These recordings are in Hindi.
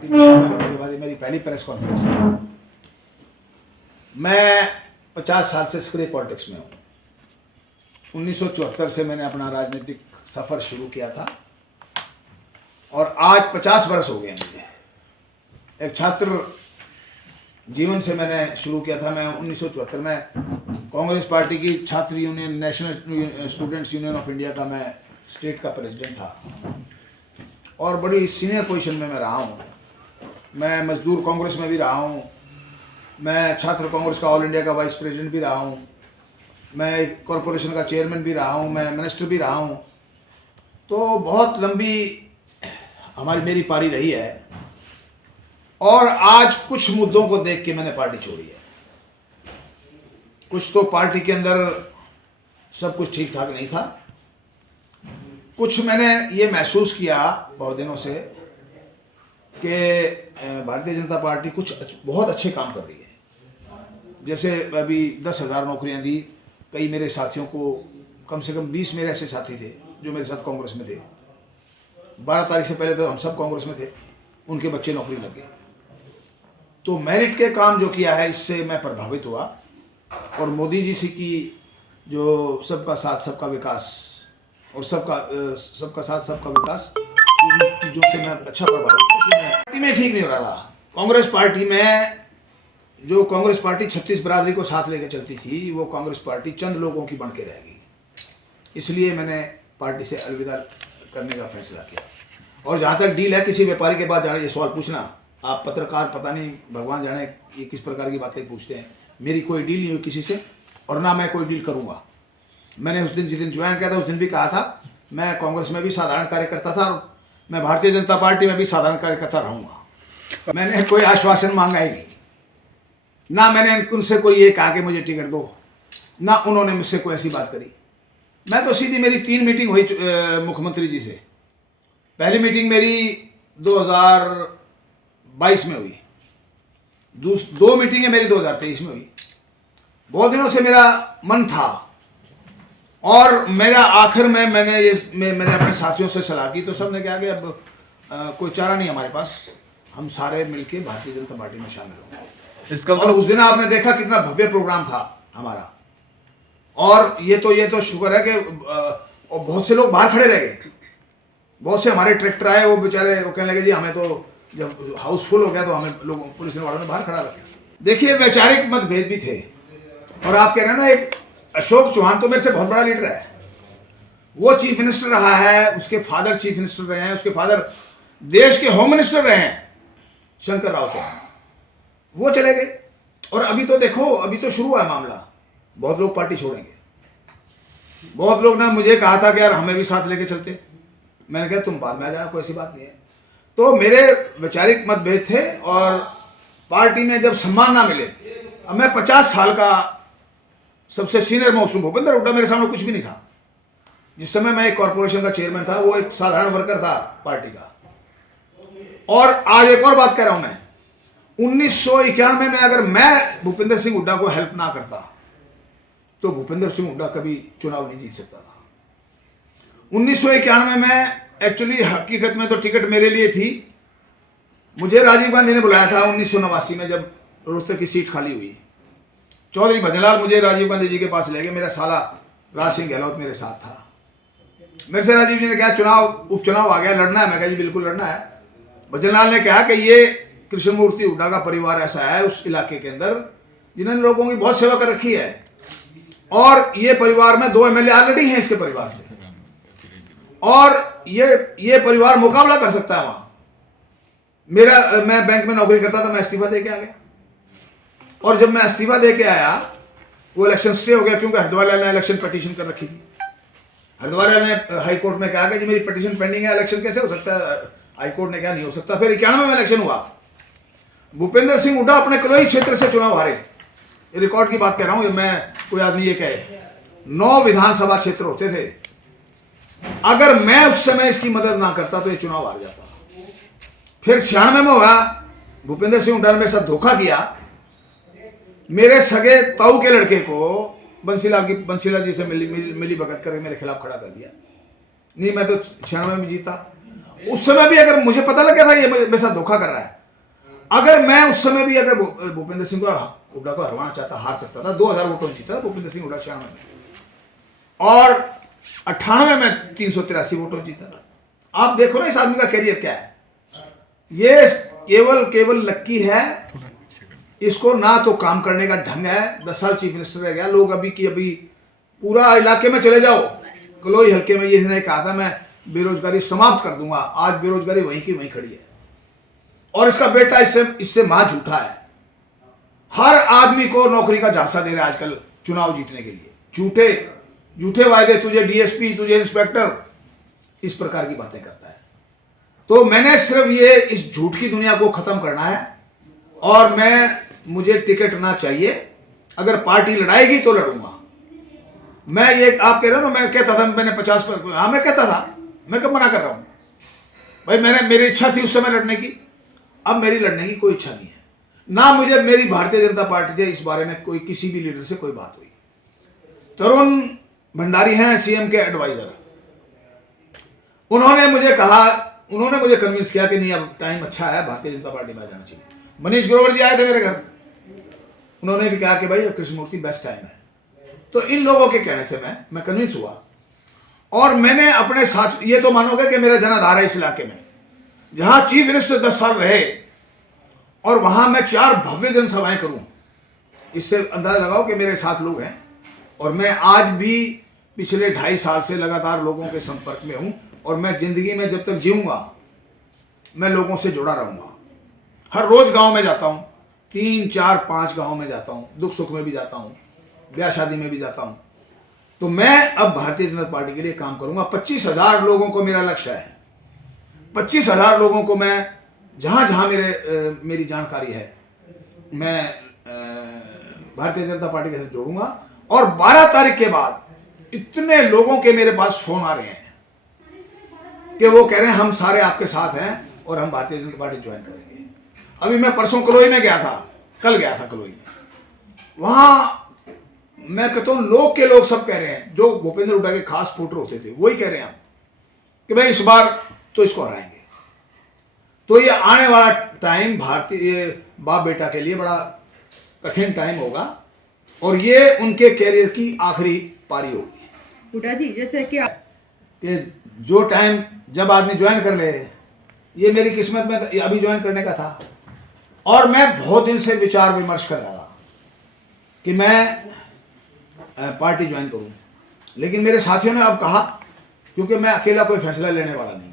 पार्टी में शामिल होने के बाद ये मेरी पहली प्रेस कॉन्फ्रेंस है। मैं 50 साल से सक्रिय पॉलिटिक्स में हूँ। 1974 से मैंने अपना राजनीतिक सफ़र शुरू किया था और आज 50 बरस हो गए मुझे। एक छात्र जीवन से मैंने शुरू किया था। मैं 1974 में कांग्रेस पार्टी की छात्र union, national students union of India का मैं स्टेट का प्रेसिडेंट था और बड़ी सीनियर पोजीशन में मैं रहा हूँ। मैं मजदूर कांग्रेस में भी रहा हूँ, मैं छात्र कांग्रेस का ऑल इंडिया का वाइस प्रेसिडेंट भी रहा हूँ, मैं एक कॉरपोरेशन का चेयरमैन भी रहा हूँ, मैं मिनिस्टर भी रहा हूँ। तो बहुत लंबी मेरी पारी रही है और आज कुछ मुद्दों को देख के मैंने पार्टी छोड़ी है। कुछ तो पार्टी के अंदर सब कुछ ठीक ठाक नहीं था। कुछ मैंने ये महसूस किया बहुत दिनों से कि भारतीय जनता पार्टी कुछ बहुत अच्छे काम कर रही है। जैसे अभी 10,000 नौकरियां दी, कई मेरे साथियों को, कम से कम 20 मेरे ऐसे साथी थे जो मेरे साथ कांग्रेस में थे। 12 तारीख से पहले तो हम सब कांग्रेस में थे, उनके बच्चे नौकरी लग गए। तो मेरिट के काम जो किया है इससे मैं प्रभावित हुआ और मोदी जी से की जो सबका साथ सबका विकास और सबका साथ सबका विकास, उन चीज़ों से मैं अच्छा प्रभावित। पार्टी में ठीक नहीं हो रहा था। कांग्रेस पार्टी में जो कांग्रेस पार्टी 36 बरादरी को साथ लेकर चलती थी, वो कांग्रेस पार्टी चंद लोगों की बन के रहेगी। इसलिए मैंने पार्टी से अलविदा करने का फैसला किया। और जहाँ तक डील है, किसी व्यापारी के पास जाने ये सवाल पूछना, आप पत्रकार पता नहीं भगवान जाने ये किस प्रकार की बातें पूछते हैं। मेरी कोई डील नहीं हुई किसी से और ना मैं कोई डील करूँगा। मैंने उस दिन जिस दिन ज्वाइन किया था उस दिन भी कहा था मैं कांग्रेस में भी साधारण कार्यकर्ता था और मैं भारतीय जनता पार्टी में भी साधारण कार्यकर्ता रहूँगा। मैंने कोई आश्वासन मांगा ही नहीं, ना मैंने उनसे कोई ये कहा कि मुझे टिकट दो, ना उन्होंने मुझसे कोई ऐसी बात करी। मैं तो सीधी, मेरी 3 मीटिंग हुई मुख्यमंत्री जी से। पहली मीटिंग मेरी 2022 में हुई, 2 मीटिंगें मेरी 2023 में हुई। बहुत दिनों से मेरा मन था और मेरा आखिर में मैंने अपने साथियों से सलाह की तो सब ने कहा कि अब कोई चारा नहीं हमारे पास, हम सारे मिलके भारतीय जनता पार्टी में शामिल होंगे। इसका और उस दिन आपने देखा कितना भव्य प्रोग्राम था हमारा। और ये तो शुक्र है कि बहुत से लोग बाहर खड़े रह गए। बहुत से हमारे ट्रैक्टर आए, वो बेचारे वो कहने लगे जी हमें तो जब हाउसफुल हो गया तो हमें लोग पुलिस वालों ने बाहर खड़ा रखा। देखिए, वैचारिक मतभेद भी थे और आप कह रहे हैं ना, एक अशोक चौहान तो मेरे से बहुत बड़ा लीडर है। वो चीफ मिनिस्टर रहा है, उसके फादर चीफ मिनिस्टर रहे हैं, उसके फादर देश के होम मिनिस्टर रहे हैं, शंकर राव चौहान। वो चले गए और अभी तो देखो, अभी तो शुरू हुआ मामला। बहुत लोग पार्टी छोड़ेंगे। बहुत लोग ने मुझे कहा था कि यार हमें भी साथ लेके चलते। मैंने कहा तुम बाद में आ जाना, कोई ऐसी बात नहीं है। तो मेरे वैचारिक मतभेद थे और पार्टी में जब सम्मान ना मिले, अब मैं 50 साल का सबसे सीनियर मोस्ट हूं। भूपेंद्र हुड्डा मेरे सामने कुछ भी नहीं था। जिस समय मैं एक कॉरपोरेशन का चेयरमैन था, वो एक साधारण वर्कर था पार्टी का। और आज एक और बात कह रहा हूं मैं, 1991 में अगर मैं भूपेंद्र सिंह हुड्डा को हेल्प ना करता तो भूपेंद्र सिंह हुड्डा कभी चुनाव नहीं जीत सकता था। 1991 में एक्चुअली हकीकत में तो टिकट मेरे लिए थी। मुझे राजीव गांधी ने बुलाया था 1989 में, जब रोहतक की सीट खाली हुई। चौधरी भजनलाल मुझे राजीव गांधी जी के पास ले गए। मेरा साला राज सिंह गहलोत मेरे साथ था। मेरे से राजीव जी ने कहा उपचुनाव आ गया, लड़ना है। मैं कहा जी बिल्कुल लड़ना है। भजनलाल ने कहा कि ये कृष्णमूर्ति हुड्डा का परिवार ऐसा है उस इलाके के अंदर जिन्होंने लोगों की बहुत सेवा कर रखी है और ये परिवार में 2 MLA ऑलरेडी हैं इसके परिवार से और ये परिवार मुकाबला कर सकता है वहां। मैं बैंक में नौकरी करता था, मैं इस्तीफा दे के आ गया और जब मैं इस्तीफा दे के आया वो इलेक्शन स्टे हो गया क्योंकि हरिद्वार ने इलेक्शन पिटीशन कर रखी थी। हरिद्वार ने हाई कोर्ट में कहा कि जी मेरी पिटीशन पेंडिंग है, इलेक्शन कैसे हो सकता है। हाई कोर्ट ने कहा नहीं हो सकता। फिर 91 में इलेक्शन हुआ। भूपेंद्र सिंह हुड्डा अपने कलोई क्षेत्र से चुनाव हारे। ये रिकॉर्ड की बात कह रहा हूं, मैं कोई आदमी ये कहे 9 विधानसभा क्षेत्र होते थे। अगर मैं उस समय इसकी मदद ना करता तो ये चुनाव हार जाता। फिर 96 में हुआ, भूपेंद्र सिंह हुड्डा ने मेरे साथ धोखा किया। मेरे सगे ताऊ के लड़के को बंसीलाल जी से मिली भगत करके मेरे खिलाफ खड़ा कर दिया। नहीं, मैं तो 96 में जीता उस समय भी अगर मुझे पता लग गया था ये मेरे साथ धोखा कर रहा है, अगर मैं उस समय भी अगर भूपेंद्र सिंह हुड्डा को हरवाना चाहता, हार सकता था। 2000 वोटों में जीता भूपेंद्र सिंह हुड्डा 96 में, और 98 में 383 वोटों जीता था। आप देखो ना इस आदमी का कैरियर क्या है। ये केवल लक्की है, इसको ना तो काम करने का ढंग है। 10 साल चीफ मिनिस्टर रह गया। लोग अभी पूरा इलाके में चले जाओ, कलोई हल्के में ये ने कहा था मैं बेरोजगारी समाप्त कर दूंगा, आज बेरोजगारी वहीं की वहीं खड़ी है। और इसका बेटा इससे मां झूठा है। हर आदमी को नौकरी का झांसा दे रहा है आजकल चुनाव जीतने के लिए। झूठे वायदे, तुझे डीएसपी, तुझे इंस्पेक्टर, इस प्रकार की बातें करता है। तो मैंने सिर्फ ये इस झूठ की दुनिया को खत्म करना है, और मुझे टिकट ना चाहिए। अगर पार्टी लड़ाएगी तो लड़ूंगा मैं। ये आप कह रहे हो ना, मैं कहता था मैंने 50 पर, हाँ मैं कहता था, मैं कब मना कर रहा हूं भाई। मेरी इच्छा थी उस समय लड़ने की, अब मेरी लड़ने की कोई इच्छा नहीं है। ना मुझे मेरी भारतीय जनता पार्टी से इस बारे में कोई किसी भी लीडर से कोई बात हुई। तरुण भंडारी हैं सीएम के एडवाइजर, उन्होंने मुझे कन्विंस किया कि नहीं अब टाइम अच्छा है, भारतीय जनता पार्टी में आ जाना चाहिए। मनीष ग्रोवर जी आए थे मेरे घर, उन्होंने भी कहा कि भाई अब कृष्णमूर्ति बेस्ट टाइम है। तो इन लोगों के कहने से मैं कन्विंस हुआ, और मैंने अपने साथ, ये तो मानोगे कि मेरा जनाधार है इस इलाके में, जहां चीफ मिनिस्टर 10 साल रहे, और वहां मैं 4 भव्य जनसभाएं करूं। इससे अंदाजा लगाओ कि मेरे साथ लोग हैं, और मैं आज भी पिछले 2.5 साल से लगातार लोगों के संपर्क में हूं। और मैं जिंदगी में जब तक जीऊंगा मैं लोगों से जुड़ा रहूंगा। हर रोज गांव में जाता हूं, 3, 4, 5 गांव में जाता हूं, दुख सुख में भी जाता हूं, ब्याह शादी में भी जाता हूं। तो मैं अब भारतीय जनता पार्टी के लिए काम करूंगा। 25,000 लोगों को मेरा लक्ष्य है। 25,000 लोगों को मैं जहां जहां मेरी जानकारी है, मैं भारतीय जनता पार्टी के साथ जोड़ूंगा। और 12 तारीख के बाद इतने लोगों के मेरे पास फोन आ रहे हैं कि वो कह रहे हैं हम सारे आपके साथ हैं और हम भारतीय जनता पार्टी ज्वाइन करेंगे। अभी मैं परसों कलोई में गया था, कल गया था कलोई में, वहां मैं कहता हूं लोग सब कह रहे हैं, जो भूपेंद्र हुड्डा के खास वोटर होते थे वही कह रहे हैं कि भाई इस बार तो इसको हराएंगे। तो ये आने वाला टाइम भारतीय बाप बेटा के लिए बड़ा कठिन टाइम होगा, और ये उनके कैरियर की आखिरी पारी होगी। हुड्डा जी, जैसे कि जो टाइम जब आदमी ज्वाइन कर ले, ये मेरी किस्मत में अभी ज्वाइन करने का था। और मैं बहुत दिन से विचार विमर्श कर रहा था कि मैं पार्टी ज्वाइन करूं, लेकिन मेरे साथियों ने अब कहा, क्योंकि मैं अकेला कोई फैसला लेने वाला नहीं,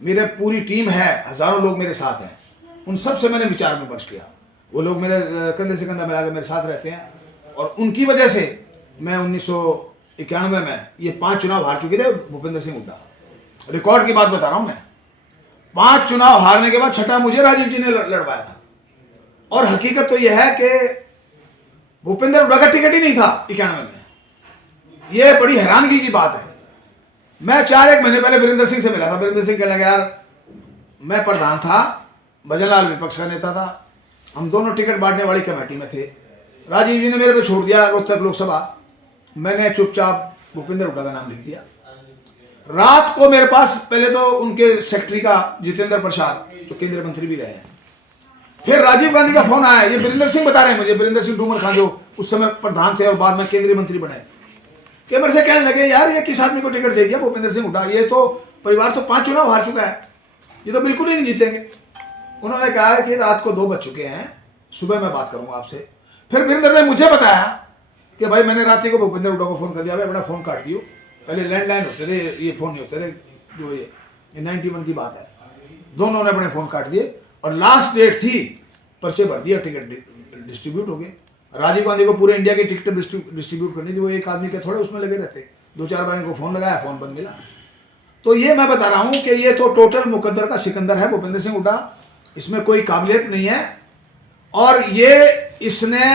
मेरे पूरी टीम है, हजारों लोग मेरे साथ हैं, उन सब से मैंने विचार विमर्श किया। वो लोग मेरे कंधे से कंधा मिला के मेरे साथ रहते हैं, और उनकी वजह से मैं 1991 में ये 5 चुनाव हार चुके थे भूपेंद्र सिंह हुड्डा। रिकॉर्ड की बात बता रहा हूं मैं। 5 चुनाव हारने के बाद 6ठा मुझे राजीव जी ने लड़वाया था। और हकीकत तो यह है कि भूपेंद्र हुड्डा का टिकट ही नहीं था 91 में। यह बड़ी हैरानगी की बात है। मैं 4-1 महीने पहले वीरेंद्र सिंह से मिला था। वीरेंद्र सिंह कहने लगा, यार मैं प्रधान था, भजनलाल विपक्ष का नेता था, हम दोनों टिकट बांटने वाली कमेटी में थे, राजीव जी ने मेरे पे छोड़ दिया रोहतक लोकसभा। मैंने चुपचाप भूपेंद्र हुड्डा का नाम लिख दिया। रात को मेरे पास पहले तो उनके सेक्रेटरी का जितेंद्र प्रसाद, जो केंद्रीय मंत्री भी रहे हैं, फिर राजीव गांधी का फोन आया। ये वीरेंद्र सिंह बता रहे हैं मुझे, वीरेंद्र सिंह डूमर खान जो उस समय प्रधान थे और बाद में केंद्रीय मंत्री बने, कि मेरे से कहने लगे, यार ये किस आदमी को टिकट दे दिया भूपेंद्र सिंह हुड्डा, ये तो परिवार तो 5 चुनाव हार चुका है, ये तो बिल्कुल ही नहीं जीतेंगे। उन्होंने कहा कि रात को 2 बज चुके हैं, सुबह मैं बात करूंगा आपसे। फिर वीरेंद्र ने मुझे बताया कि भाई मैंने रात्रि को भूपेंद्र हुड्डा को फोन कर दिया, भाई अपना फोन काट दियो। पहले लैंडलाइन होते थे, ये फोन नहीं होते थे, जो ये 91 की बात है। दोनों ने अपने फोन काट दिए, और लास्ट डेट थी, पर्चे भर दिए, टिकट डिस्ट्रीब्यूट हो गए। राजीव गांधी को पूरे इंडिया की टिकट डिस्ट्रीब्यूट करनी थी, वो एक आदमी के थोड़े उसमें लगे रहते। 2-4 बार इनको फोन लगाया, फोन बंद मिला। तो ये मैं बता रहा हूं कि ये तो टोटल मुकद्दर का सिकंदर है भूपेंद्र सिंह हुड्डा, इसमें कोई काबिलियत नहीं है। और ये इसने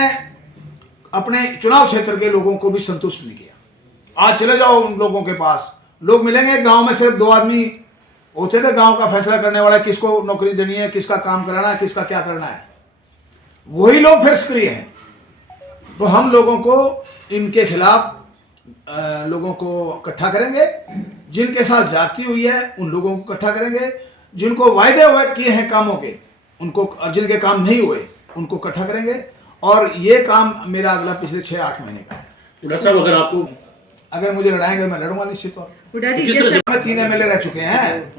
अपने चुनाव क्षेत्र के लोगों को भी संतुष्ट नहीं किया। आज चले जाओ उन लोगों के पास, लोग मिलेंगे, गांव में सिर्फ 2 आदमी होते थे गांव का फैसला करने वाला, किसको नौकरी देनी है, किसका काम कराना है, किसका क्या करना है, वही लोग फिर सक्रिय हैं। तो हम लोगों को इनके खिलाफ लोगों को इकट्ठा करेंगे, जिनके साथ ज्यादती हुई है उन लोगों को इकट्ठा करेंगे, जिनको वायदे हुए किए हैं कामों के उनको, और जिनके काम नहीं हुए उनको इकट्ठा करेंगे। और ये काम मेरा अगला पिछले 6-8 महीने का है। हुड्डा साहब, अगर आपको अगर मुझे लड़ाएंगे मैं लड़ूंगा निश्चित तौर पर। हुड्डा जी, किस तरह से मैं 3 MLA रह चुके हैं।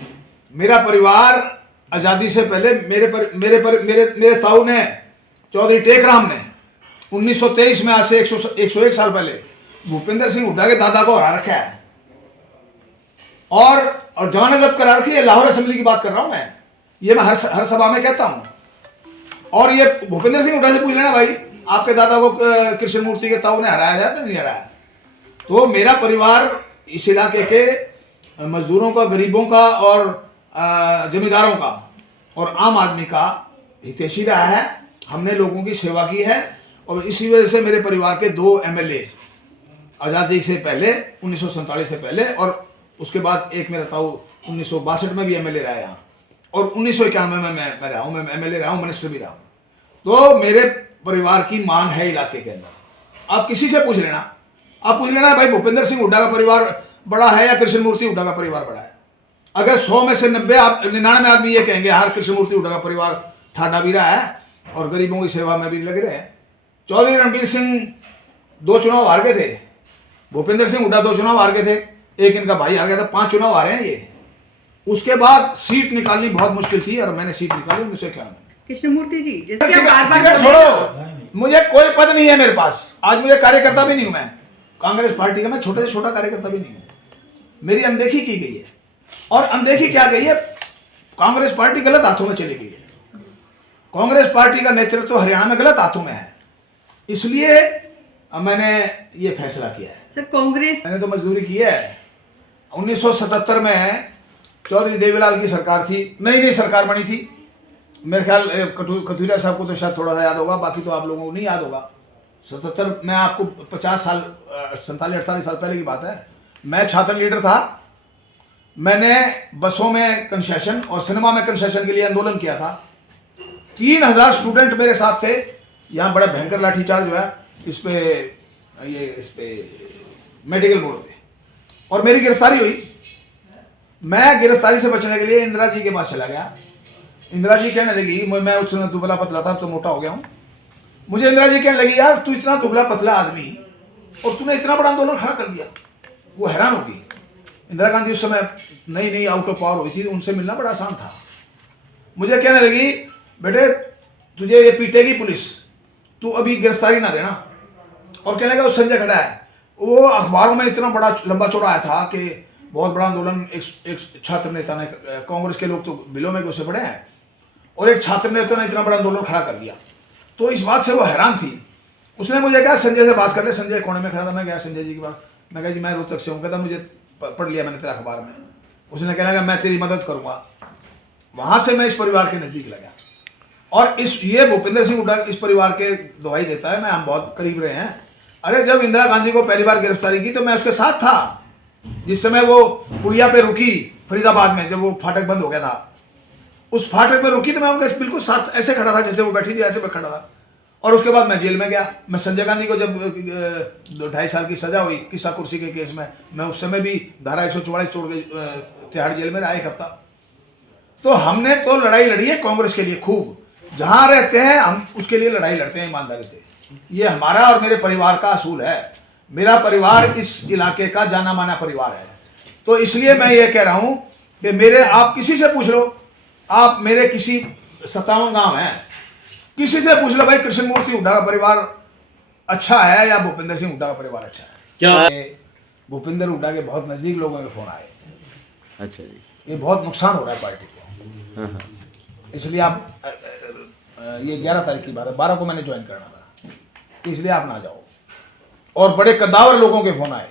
मेरा परिवार आज़ादी से पहले मेरे ताऊ ने, चौधरी टेकराम ने 1923 में, आज से 101 साल पहले भूपेंद्र सिंह हुड्डा के दादा को हरा रखा है और जमानत जब्त करा रखी है। लाहौर असेंबली की बात कर रहा हूं मैं, ये मैं हर सभा में कहता हूं। और ये भूपेंद्र सिंह हुड्डा से पूछ लेना भाई, आपके दादा को कृष्ण मूर्ति के ताऊ ने हराया जाता नहीं हराया? तो मेरा परिवार इस इलाके के मजदूरों का, गरीबों का और जमींदारों का और आम आदमी का हितैषी रहा है। हमने लोगों की सेवा की है और इसी वजह से मेरे परिवार के 2 MLA आज़ादी से पहले, 1947 से पहले, और उसके बाद एक मेरा ताऊ 1962 में भी MLA रहा यहाँ, और 1991 में मैं रहा हूँ, मैं MLA रहा हूँ, मिनिस्टर भी रहा हूँ। तो मेरे परिवार की मान है इलाके के अंदर। आप किसी से पूछ लेना, आप पूछ लेना भाई भूपेंद्र सिंह हुड्डा का परिवार बड़ा है या कृष्ण मूर्ति हुड्डा का परिवार बड़ा है। अगर 100 में से 99 आदमी ये कहेंगे हाँ कृष्ण मूर्ति हुड्डा का परिवार ठाडा भी रहा है और गरीबों की सेवा में भी लगे रहे हैं। चौधरी रणबीर सिंह 2 चुनाव हार गए थे, भूपेंद्र सिंह हुड्डा 2 चुनाव हार गए थे, एक इनका भाई हार गया था, 5 चुनाव हारे हैं ये। उसके बाद सीट निकालनी बहुत मुश्किल थी और मैंने सीट निकाली। मुझसे क्या कृष्णमूर्ति जी, जैसे बार-बार छोड़ो, मुझे कोई पद नहीं है मेरे पास। आज मुझे कार्यकर्ता भी नहीं हूं मैं कांग्रेस पार्टी का, मैं छोटे से छोटा कार्यकर्ता भी नहीं हूं। मेरी अनदेखी की गई है और अनदेखी क्या गई है, कांग्रेस पार्टी गलत हाथों में चली गई है। कांग्रेस पार्टी का नेतृत्व हरियाणा में गलत हाथों में है, इसलिए मैंने ये फैसला किया है। सर, कांग्रेस मैंने तो मजदूरी की है। 1977 में चौधरी देवीलाल की सरकार थी, नई सरकार बनी थी। मेरे ख्याल कथुरिया साहब को तो शायद थोड़ा सा याद होगा, बाकी तो आप लोगों को नहीं याद होगा। 77 में आपको 50 साल 47-48 साल पहले की बात है। मैं छात्र लीडर था। मैंने बसों में कंसेशन और सिनेमा में कंसेशन के लिए आंदोलन किया था। 3000 स्टूडेंट मेरे साथ थे। यहाँ बड़ा भयंकर लाठीचार्ज जो है इस पे मेडिकल बोर्ड पे, और मेरी गिरफ्तारी हुई। मैं गिरफ्तारी से बचने के लिए इंदिरा जी के पास चला गया। इंदिरा जी कहने लगी, मैं उस समय दुबला पतला था, तो मोटा हो गया हूँ। मुझे इंदिरा जी कहने लगी, यार तू इतना दुबला पतला आदमी और तूने इतना बड़ा आंदोलन खड़ा कर दिया। वो हैरान होगी। इंदिरा गांधी उस समय नई आउट ऑफ पावर हुई थी, उनसे मिलना बड़ा आसान था। मुझे कहने लगी, बेटे तुझे ये पीटेगी पुलिस, तू अभी गिरफ्तारी ना देना। और कहने लगा, उस संजय खड़ा है, वो अखबारों में इतना बड़ा लंबा चौड़ा आया था कि बहुत बड़ा आंदोलन एक छात्र नेता ने, कांग्रेस के लोग तो बिलों में घुसे पड़े हैं, और एक छात्र नेता ने इतना बड़ा आंदोलन खड़ा कर दिया। तो इस बात से वो हैरान थी। उसने मुझे कहा संजय से बात कर ले। संजय कोने में खड़ा था, मैं गया संजय जी की बात। मैं कहा जी मैं रोहतक से हूँ। कहता मुझे पढ़ लिया मैंने तेरा अखबार में। उसने कहना मैं तेरी मदद करूँगा। वहाँ से मैं इस परिवार के नज़दीक लगा, और ये भूपेंद्र सिंह हुड्डा इस परिवार के दुहाई देता है, हम बहुत करीब रहे हैं। अरे जब इंदिरा गांधी को पहली बार गिरफ्तारी की तो मैं उसके साथ था। जिस समय वो पुलिया पे रुकी फरीदाबाद में, जब वो फाटक बंद हो गया था, उस फाटक पे रुकी तो मैं उनके बिल्कुल साथ ऐसे खड़ा था जैसे वो बैठी थी, ऐसे मैं खड़ा था। और उसके बाद मैं जेल में गया। मैं संजय गांधी को जब 2.5 साल की सजा हुई किस्सा कुर्सी के केस में, मैं उस समय भी धारा 144 तोड़ के तिहाड़ जेल में रहा 1 हफ्ता। तो हमने तो लड़ाई लड़ी है कांग्रेस के लिए खूब। जहां रहते हैं हम उसके लिए लड़ाई लड़ते हैं ईमानदारी से। ये हमारा और मेरे परिवार का असूल है। मेरा परिवार इस इलाके का जाना माना परिवार है। तो इसलिए मैं ये कह रहा हूं कि मेरे, आप किसी से पूछ लो, आप मेरे किसी 57 गांव हैं, किसी से पूछ लो भाई कृष्ण मूर्ति हुड्डा का परिवार अच्छा है या भूपेंद्र सिंह हुड्डा का परिवार अच्छा है। क्या भूपेंद्र हुड्डा के बहुत नजदीक लोगों के फोन आए। अच्छा जी, ये बहुत नुकसान हो रहा है पार्टी को। हाँ। इसलिए आप ये 11 तारीख की बात है, 12 को मैंने ज्वाइन करना था, इसलिए आप ना जाओ। और बड़े कद्दावर लोगों के फोन आए,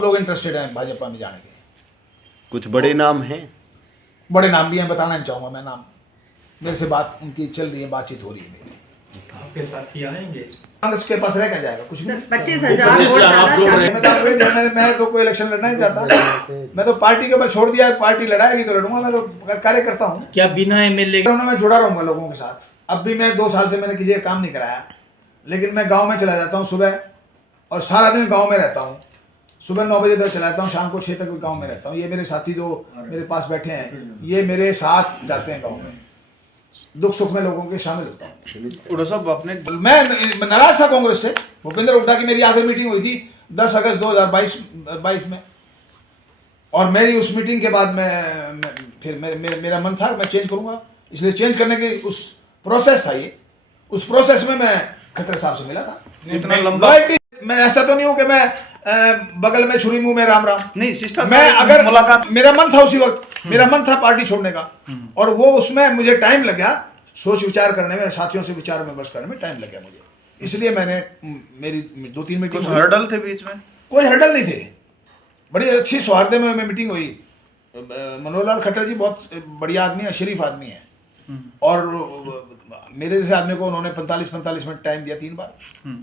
लोग इंटरेस्टेड हैं भाजपा में जाने के। कुछ बड़े नाम हैं? बड़े नाम भी हैं, बताना नहीं चाहूँगा मैं नाम। मेरे से बात उनकी चल रही है, बातचीत हो रही है मेरी। आपके साथी आएंगे? कांग्रेस के पास रह क्या जाएगा, कुछ नहीं। 25,000 वोट ज्यादा मैं तो कोई इलेक्शन लड़ना नहीं चाहता। मैं तो पार्टी के ऊपर छोड़ दिया, पार्टी लड़ाएगी तो लड़ूंगा। मैं तो कार्य करता हूँ। क्या बिना एमएलए मैं जुड़ा रहूंगा लोगों के साथ। अब भी मैं 2 साल से मैंने किसी का काम नहीं कराया, लेकिन मैं गाँव में चला जाता हूँ सुबह और सारा दिन गाँव में रहता हूँ। सुबह 9 बजे तक चलाता हूँ, शाम को 6 तक गांव में रहता हूँ। ये मेरे साथी जो मेरे पास बैठे हैं, ये मेरे साथ जाते हैं गांव में, दुख सुख में लोगों के शामिल होता हूँ। हुड्डा साहब आपने मैं नाराज था कांग्रेस से। भूपेंद्र हुड्डा की मेरी आखिरी मीटिंग हुई थी 10 अगस्त 2022 में, और मेरी उस मीटिंग के बाद फिर मेरा मन था मैं चेंज करूंगा, इसलिए चेंज करने की उस प्रोसेस था ये। उस प्रोसेस में मैं खट्टर साहब से मिला था। इतना लंबा मैं ऐसा तो नहीं हूं कि मैं बगल में छुरी मुंह में राम राम नहीं शिष्टा मैं अगर मुलाकात, मेरा मन था उसी वक्त, मेरा मन था पार्टी छोड़ने का, और वो उसमें मुझे टाइम लग गया सोच विचार करने में, साथियों से विचार विमर्श करने में टाइम लग गया मुझे, इसलिए मैंने मेरी 2-3 मीटिंग, कुछ हर्डल थे बीच में? कोई हर्डल नहीं थे, बड़ी अच्छी सौहार्द में मीटिंग हुई। मनोहर लाल खट्टर जी बहुत बढ़िया आदमी है, शरीफ आदमी है, और मेरे जैसे आदमी को उन्होंने 45 मिनट टाइम दिया 3 बार,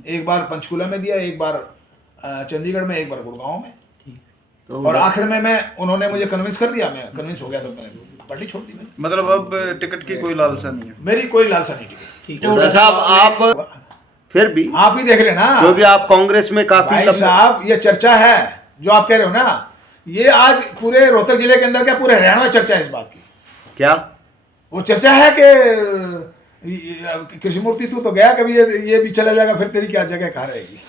एक बार पंचकुला में दिया, एक बार चंडीगढ़ में, एक बार गुड़गांव में, तो और आखिर में उन्होंने मुझे कन्विंस कर दिया, मैं कन्विंस हो गया तो मैंने पार्टी छोड़ दी। मैंने, मतलब अब टिकट की कोई लालसा नहीं है? मेरी कोई लालसा नहीं टिकट। हुड्डा साहब आप फिर भी, आप ही देख लेना, क्योंकि आप कांग्रेस में काफी भाई लंबे, साहब ये चर्चा है जो आप कह रहे हो ना, ये आज पूरे रोहतक जिले के अंदर क्या पूरे हरियाणा में चर्चा है इस बात की। क्या वो चर्चा है कि कृष्णमूर्ति तू तो गया कभी, ये भी चला जाएगा, फिर तेरी क्या जगह कहाँ रहेगी।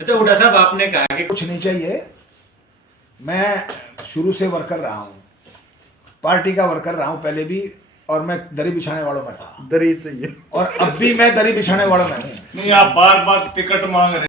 तो हुड्डा साहब आपने कहा कि कुछ नहीं चाहिए, मैं शुरू से वर्कर रहा हूँ, पार्टी का वर्कर रहा हूँ पहले भी, और मैं दरी बिछाने वालों में था, दरी चाहिए और अब भी मैं दरी बिछाने वालों में हूँ। नहीं, आप बार बार टिकट मांग रहे हैं।